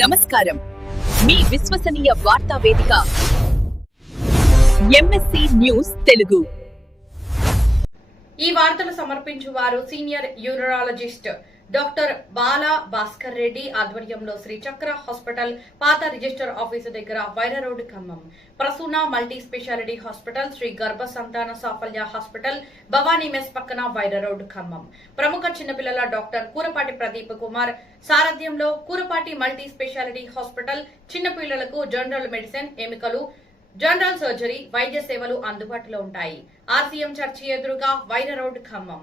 నమస్కారం, మీ విశ్వసనీయ వార్తా వేదిక ఎంఎస్సి న్యూస్ తెలుగు. ఈ వార్తలు సమర్పించువారు senior urologist doctor Bala Bhaskar Reddy ఆధ్వర్యంలో శ్రీ చక్ర హాస్పిటల్, పాత రిజిస్టర్ ఆఫీసు దగ్గర Wyra road, Khammam. Prasuna multi speciality hospital, Sri Garbha Santana సాఫల్య hospital, Bhavani mess పక్కన వైరా రోడ్, ఖమ్మం. ప్రముఖ చిన్నపిల్లల డాక్టర్ కూరపాటి ప్రదీప్ కుమార్ సారథ్యంలో కూరపాటి మల్టీ స్పెషాలిటీ హాస్పిటల్ చిన్నపిల్లలకు జనరల్ మెడిసిన్, ఎముకలు, జనరల్ సర్జరీ వైద్య సేవలు అందుబాటులో ఉంటాయి. ఆర్సీఎం చర్చి ఎదురుగా వైరా రోడ్, ఖమ్మం.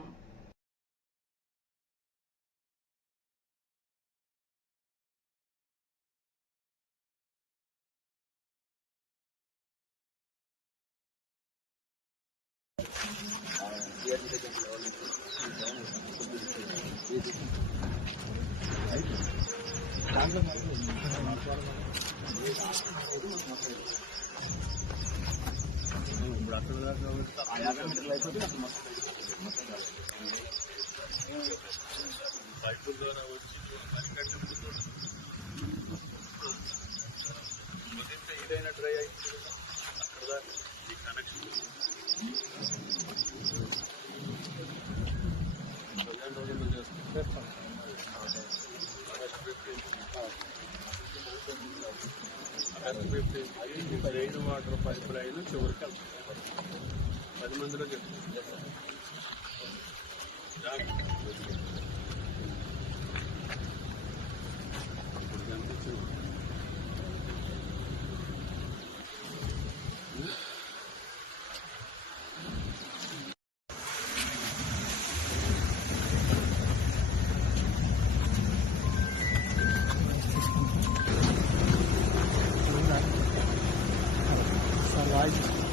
రైలు వాటర్ పైప్ లైన్ చివరికి 10 మందిలో చెప్తుంది. Right.